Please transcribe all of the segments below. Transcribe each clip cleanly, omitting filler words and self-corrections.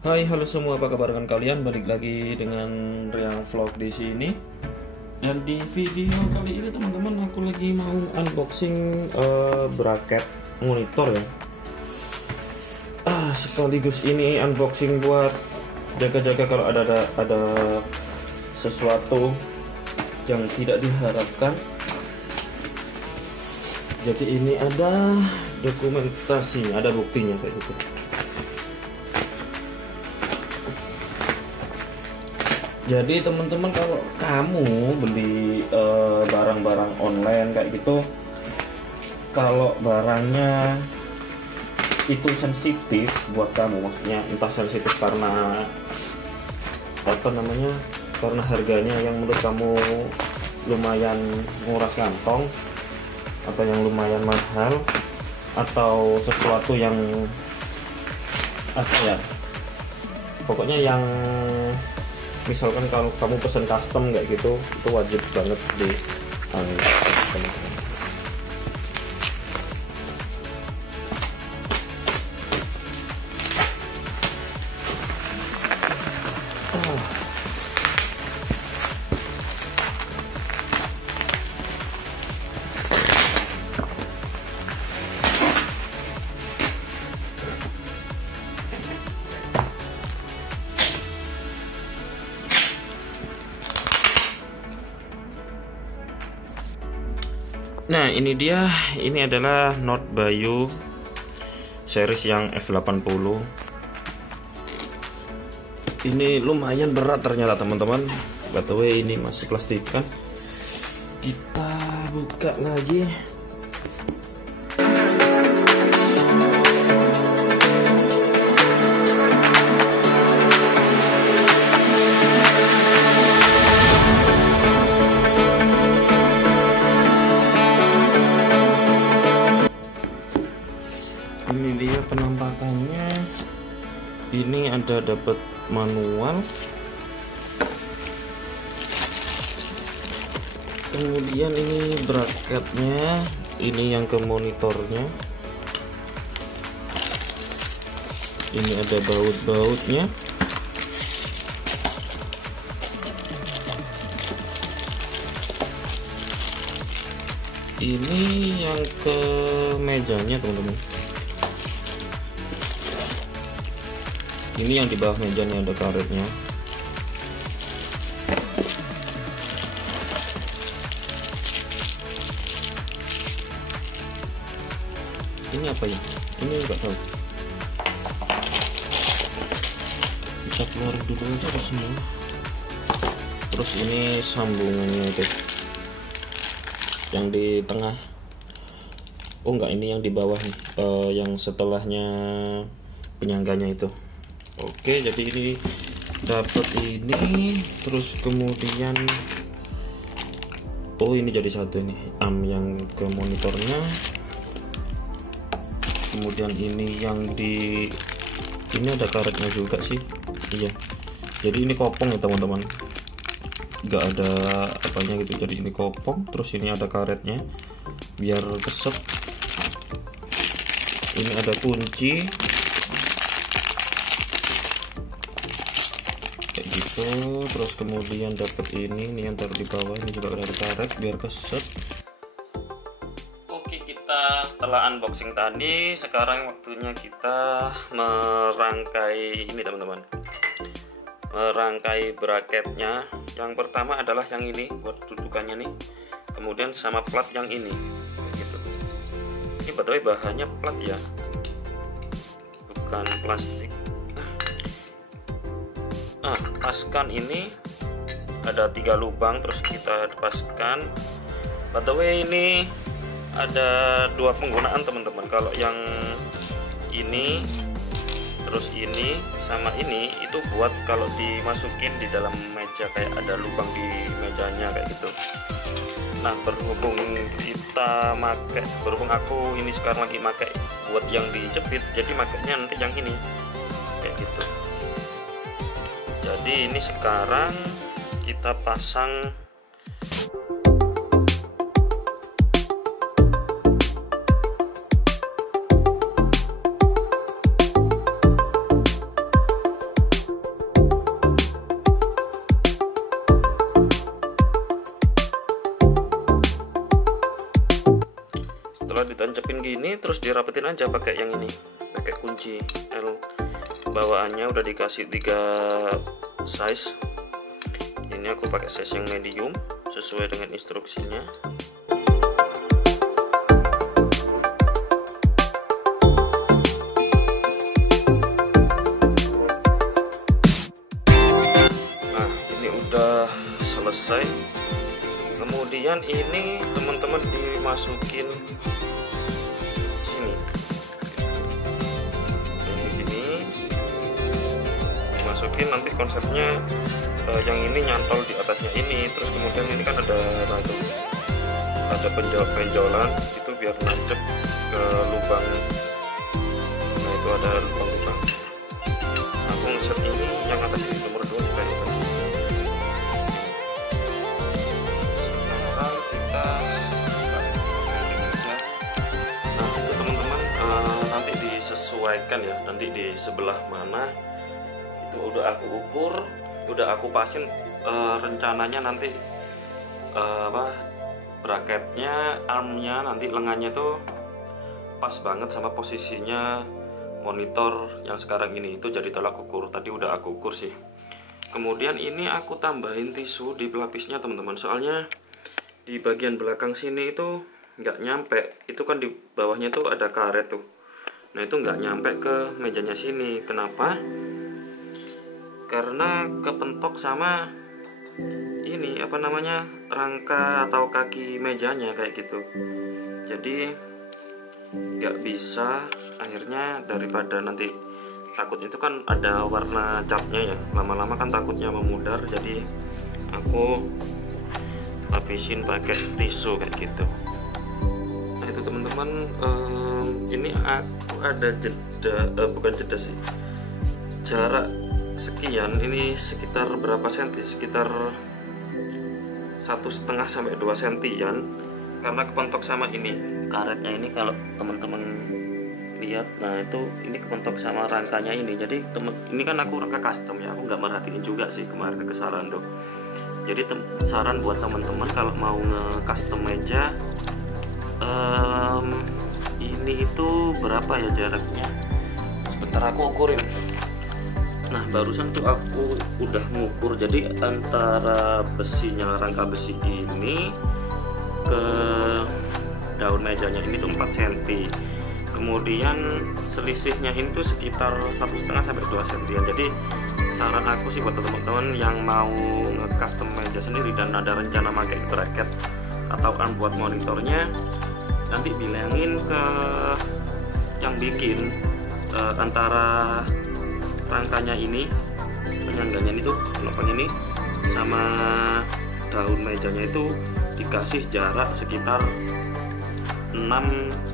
Hai, halo semua, apa kabar dengan kalian? Balik lagi dengan Riang Vlog di sini. Dan di video kali ini teman-teman, aku lagi mau unboxing bracket monitor ya. Sekaligus ini unboxing buat jaga-jaga kalau ada sesuatu yang tidak diharapkan. Jadi ini ada dokumentasi, ada buktinya kayak gitu. Jadi teman-teman, kalau kamu beli barang-barang online kayak gitu, kalau barangnya itu sensitif buat kamu, maksudnya entah sensitif karena karena harganya yang menurut kamu lumayan nguras kantong, atau yang lumayan mahal, atau sesuatu yang pokoknya yang misalkan kalau kamu pesen custom kayak gitu, itu wajib banget di teman-teman. Nah, ini dia, ini adalah Not Bayu series yang F80. Ini lumayan berat ternyata teman-teman. By the way, ini masih plastikan. Kita buka lagi. Ini dia penampakannya. Ini ada dapat manual, kemudian ini bracketnya, ini yang ke monitornya, ini ada baut-bautnya, ini yang ke mejanya teman-teman. Ini yang di bawah mejanya ada karetnya. Ini apa ya? Ini enggak tahu. Kita keluar dulu aja semua. Terus ini sambungannya itu. Yang di tengah. Oh enggak, ini yang di bawah nih. Yang setelahnya penyangganya itu. Oke, jadi ini dapat ini, terus kemudian ini jadi satu nih, yang ke monitornya, kemudian ini yang di ini ada karetnya juga sih. Iya, jadi ini kopong ya teman-teman, nggak ada apanya gitu, jadi ini kopong, terus ini ada karetnya biar keset. Ini ada kunci gitu, terus kemudian dapat ini yang taruh di bawah, ini juga ada karet biar keset. Oke, kita setelah unboxing tadi, sekarang waktunya kita merangkai ini teman-teman, merangkai bracketnya. Yang pertama adalah yang ini buat dudukannya nih, kemudian sama plat yang ini kayak gitu. Ini by the way bahannya plat ya, bukan plastik. Paskan ini ada 3 lubang, terus kita paskan. By the way, ini ada 2 penggunaan teman-teman. Kalau yang ini, terus ini sama ini, itu buat kalau dimasukin di dalam meja, kayak ada lubang di mejanya kayak gitu. Nah, berhubung aku ini sekarang lagi pakai buat yang dijepit, jadi makanya nanti yang ini kayak gitu. Jadi ini sekarang kita pasang Setelah ditancepin gini, terus dirapetin aja pakai yang ini, pakai kunci L. Bawaannya udah dikasih 3 size. Ini aku pakai size yang medium sesuai dengan instruksinya. Nah, ini udah selesai. Kemudian ini teman-teman dimasukin sini, begini, dimasukin. Nanti konsepnya yang ini nyantol di atasnya ini, terus kemudian ini kan ada penjolan itu biar nancep ke lubang. Nah, itu ada lubang. Aku ngeset ini yang atas ini nomor 2 kayak itu. Sesuaikan ya, nanti di sebelah mana itu udah aku ukur, udah aku pasin. Rencananya nanti bracketnya, armnya, nanti lengannya tuh pas banget sama posisinya monitor yang sekarang ini. Itu jadi tolak ukur, tadi udah aku ukur sih. Kemudian ini aku tambahin tisu di pelapisnya teman-teman, soalnya di bagian belakang sini itu nggak nyampe. Itu kan di bawahnya tuh ada karet tuh. Nah, itu nggak nyampe ke mejanya sini. Kenapa? Karena kepentok sama ini rangka atau kaki mejanya kayak gitu. Jadi nggak bisa. Akhirnya daripada nanti takut, itu kan ada warna catnya ya, lama-lama kan takutnya memudar. Jadi aku lapisin pakai tisu kayak gitu. Nah, itu teman-teman, ini aku ada jeda sih, jarak sekian. Ini sekitar berapa senti, sekitar 1,5 sampai 2 sentian, karena kepentok sama ini karetnya ini. Kalau teman-teman lihat, nah itu ini kepentok sama rangkanya ini. Jadi ini kan aku rangka custom ya, aku nggak merhatiin juga sih kemarin kesalahan tuh. Jadi saran buat teman-teman kalau mau nge-custom meja, ini itu berapa ya jaraknya, sebentar aku ukurin. Nah, barusan tuh aku udah ngukur. Jadi antara besinya, rangka besi ini ke daun mejanya ini tuh 4 cm. Kemudian selisihnya ini tuh sekitar 1,5 sampai 2 cm. Jadi saran aku sih buat teman-teman yang mau nge-custom meja sendiri dan ada rencana pakai bracket atau arm buat monitornya, nanti bilangin ke yang bikin antara rangkanya ini, penyangganya itu, lubang ini, sama daun mejanya itu dikasih jarak sekitar 6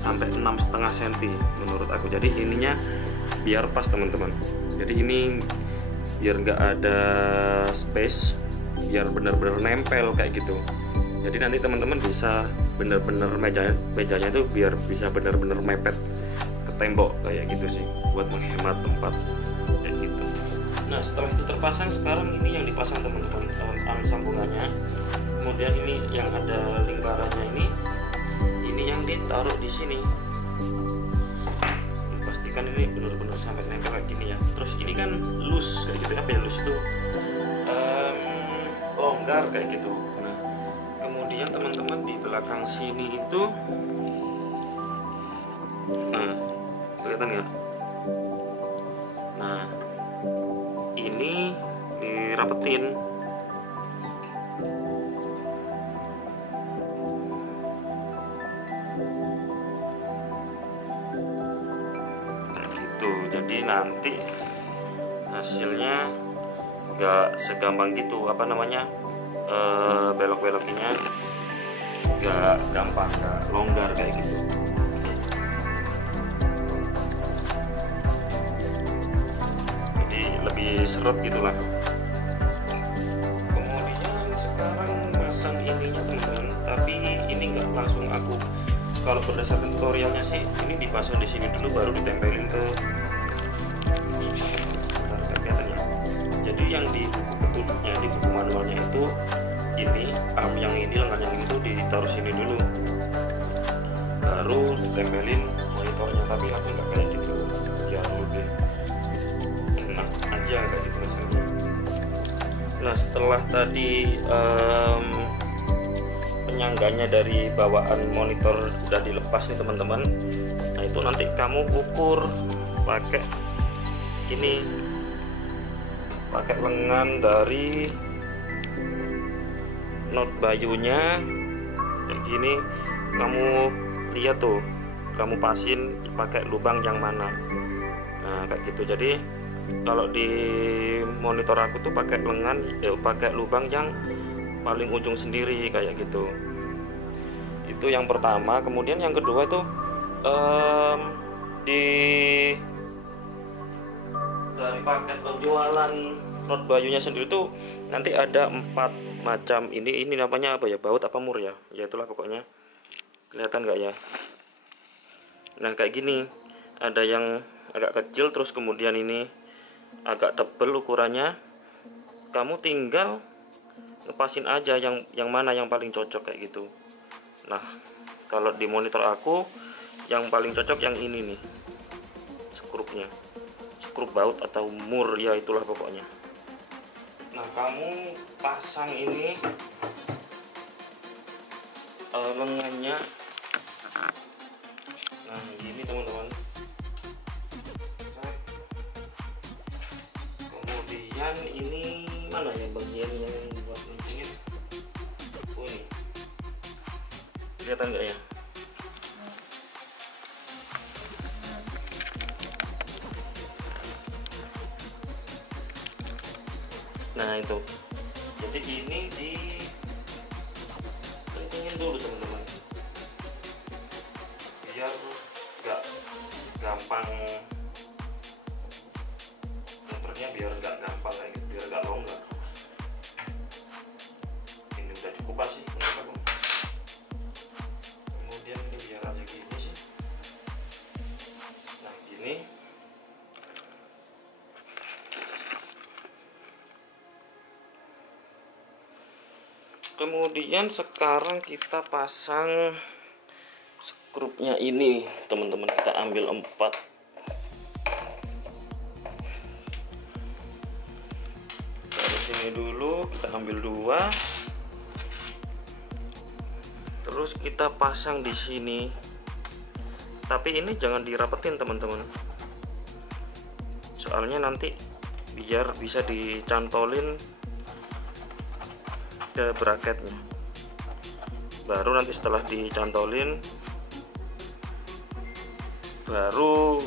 sampai 6,5 cm menurut aku. Jadi ininya biar pas teman-teman. Jadi ini biar nggak ada space, biar benar-benar nempel kayak gitu. Jadi nanti teman-teman bisa bener-bener mejanya itu biar bisa bener-bener mepet ke tembok kayak gitu sih, buat menghemat tempat kayak gitu. Nah, setelah itu terpasang, sekarang ini yang dipasang teman-teman, arm sambungannya. Kemudian ini yang ada lingkarannya ini yang ditaruh di sini. Pastikan ini benar-benar sampai nempel kayak gini ya. Terus ini kan loose kayak gitu, apa ya, loose itu longgar kayak gitu. Kemudian teman-teman di belakang sini itu, nah kelihatan ya, nah ini dirapetin. Kayak gitu. Jadi nanti hasilnya nggak segampang gitu, belok-belokinya gak gampang, gak longgar kayak gitu. Jadi lebih serut gitulah. Kemudian sekarang masang ininya teman-teman, tapi ini nggak langsung aku. Kalau berdasarkan tutorialnya sih, ini dipasang di sini dulu baru ditempelin ke. Jadi yang di petunjuknya, di buku manualnya itu, ini arm yang ini, lengan yang itu ditaruh sini dulu, baru tempelin monitornya, tapi aku nggak kayak gitu, biar lebih enak aja kayak gitu rasanya. Nah setelah tadi penyangganya dari bawaan monitor udah dilepas nih teman-teman, nah itu nanti kamu ukur pakai ini, pakai lengan dari not bayunya kayak gini. Kamu lihat tuh, kamu pasin pakai lubang yang mana. Nah kayak gitu. Jadi kalau di monitor aku tuh pakai lengan, pakai lubang yang paling ujung sendiri kayak gitu. Itu yang pertama. Kemudian yang kedua itu dari paket penjualan not bayunya sendiri tuh nanti ada 4 macam ini namanya apa ya, baut apa mur ya, itulah pokoknya. Kelihatan nggak ya? Nah kayak gini, ada yang agak kecil, terus kemudian ini agak tebel ukurannya. Kamu tinggal lepasin aja yang mana yang paling cocok kayak gitu. Nah kalau di monitor aku yang paling cocok yang ini nih, skrupnya, skrup baut atau mur ya, itulah pokoknya. Nah kamu pasang ini lengannya, nah gini teman-teman. Kemudian ini mana ya bagian yang buat mancingin? Oh ini, kelihatan nggak ya? Nah itu, jadi ini di kencingin dulu teman-teman, biar nggak gampang muternya, biar nggak gampang kayak gitu, biar nggak longgar. Ini udah cukup pas sih menurut aku. Kemudian ini biar aja gini sih. Nah gini. Kemudian sekarang kita pasang skrupnya ini teman-teman, kita ambil 4. Dari sini dulu kita ambil 2, terus kita pasang di sini. Tapi ini jangan dirapetin teman-teman, soalnya nanti biar bisa dicantolin ke bracketnya. Baru nanti setelah dicantolin baru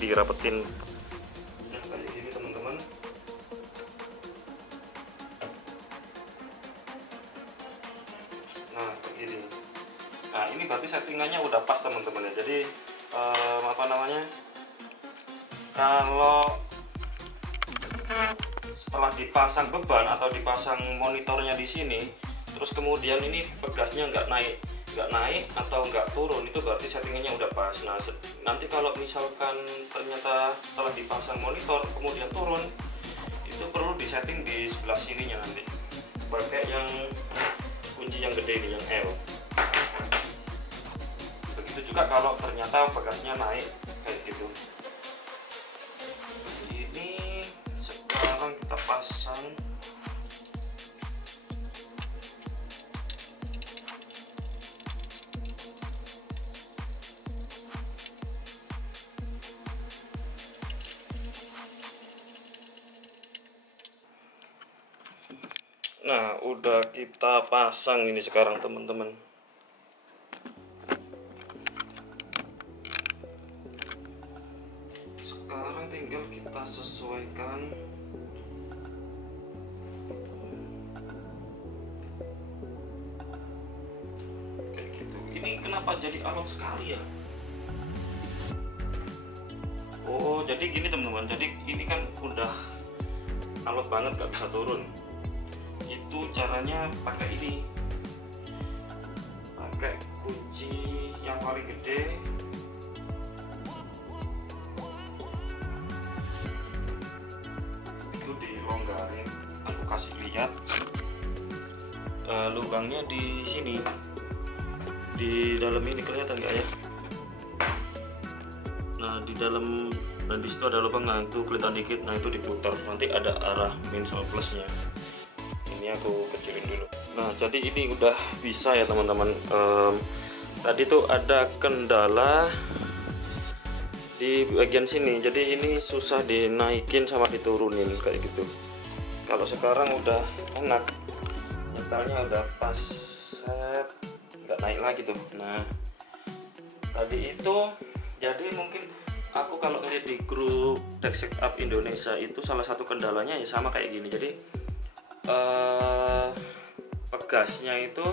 dirapetin kayak gini teman-teman. Nah begini. Nah ini berarti settingannya udah pas teman-teman ya. Jadi apa namanya, kalau setelah dipasang beban atau dipasang monitornya di sini, terus kemudian ini pegasnya nggak naik atau nggak turun, itu berarti settingannya udah pas. Nah nanti kalau misalkan ternyata setelah dipasang monitor kemudian turun, itu perlu disetting di sebelah sininya nanti, pakai yang kunci yang gede ini, yang L. Begitu juga kalau ternyata pegasnya naik kayak gitu. Ini sekarang kita pasang. Nah udah kita pasang ini sekarang teman-teman. Sekarang tinggal kita sesuaikan kayak gitu. Ini kenapa jadi alot sekali ya? Oh jadi gini teman-teman, jadi ini kan udah alot banget, gak bisa turun. Itu caranya pakai ini, pakai kunci yang paling gede. Itu dilonggarin, aku kasih lihat lubangnya di sini, di dalam ini, kelihatan nggak ya? Nah di dalam, dan di situ ada lubang, nah itu kelihatan dikit, nah itu diputar, nanti ada arah min sama plusnya. Ini aku kecilin dulu. Nah jadi ini udah bisa ya teman-teman. Tadi tuh ada kendala di bagian sini, jadi ini susah dinaikin sama diturunin kayak gitu. Kalau sekarang udah enak, nyetelnya udah pas, set, nggak naik lagi tuh. Nah tadi itu jadi mungkin aku kalau ngeliat di grup Tech Setup Indonesia itu salah satu kendalanya ya sama kayak gini. Jadi pegasnya itu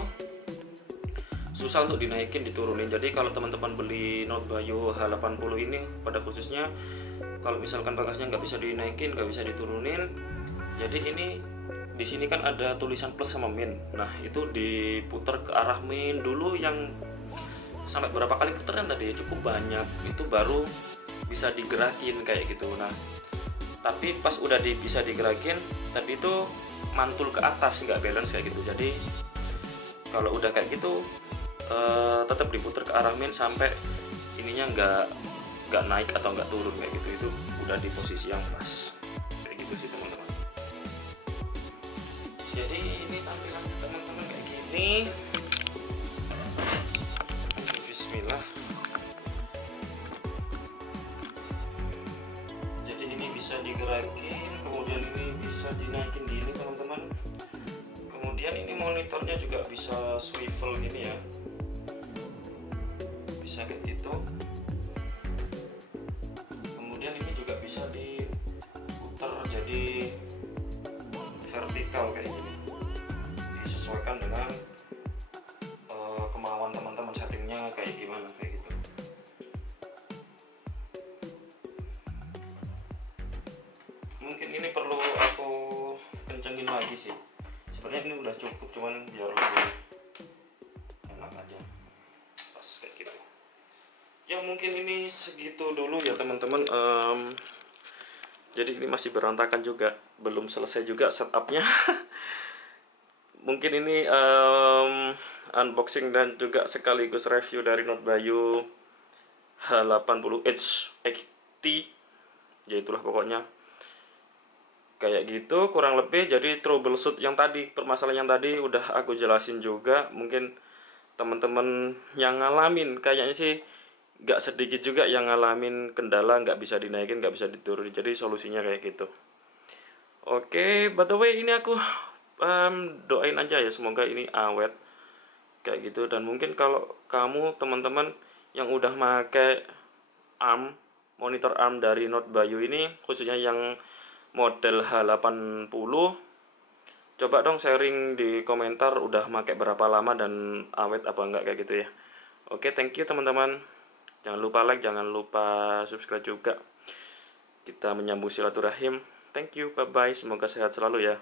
susah untuk dinaikin diturunin. Jadi kalau teman-teman beli Note Bayo H80 ini pada khususnya, kalau misalkan pegasnya nggak bisa dinaikin, nggak bisa diturunin, jadi ini di sini kan ada tulisan plus sama min. Nah itu diputar ke arah min dulu, yang sampai berapa kali putaran tadi, cukup banyak, itu baru bisa digerakin kayak gitu. Nah tapi pas udah bisa digerakin tadi itu mantul ke atas, nggak balance kayak gitu. Jadi kalau udah kayak gitu tetap diputar ke arah min sampai ininya nggak naik atau nggak turun kayak gitu, itu udah di posisi yang pas kayak gitu sih teman-teman. Jadi ini tampilannya teman-teman kayak gini. Bismillah. Jadi ini bisa digerakin, kemudian ini bisa dinaikin gini teman-teman. Kemudian ini monitornya juga bisa swivel gini ya, bisa kayak gitu. Kemudian ini juga bisa diputar jadi vertikal kayak gini, disesuaikan dengan kemauan teman-teman, settingnya kayak gimana kayak gitu. Mungkin ini perlu aku kencengin lagi sih, sebenarnya ini udah cukup, cuman biar lebih enak aja pas kayak gitu ya. Mungkin ini segitu dulu ya teman-teman. Jadi ini masih berantakan juga, belum selesai juga setupnya. Mungkin ini unboxing dan juga sekaligus review dari Note Bayo H80H XT, ya itulah pokoknya kayak gitu kurang lebih. Jadi troubleshoot yang tadi, permasalahan yang tadi udah aku jelasin juga. Mungkin teman-teman yang ngalamin, kayaknya sih nggak sedikit juga yang ngalamin kendala nggak bisa dinaikin, nggak bisa diturunin. Jadi solusinya kayak gitu. Oke, by the way ini aku doain aja ya, semoga ini awet kayak gitu. Dan mungkin kalau kamu teman-teman yang udah pakai ARM, monitor ARM dari Note Bayo ini, khususnya yang model H80, coba dong sharing di komentar udah pakai berapa lama dan awet apa enggak kayak gitu ya. Oke, thank you teman-teman. Jangan lupa like, jangan lupa subscribe juga. Kita menyambung silaturahim. Thank you, bye bye. Semoga sehat selalu ya.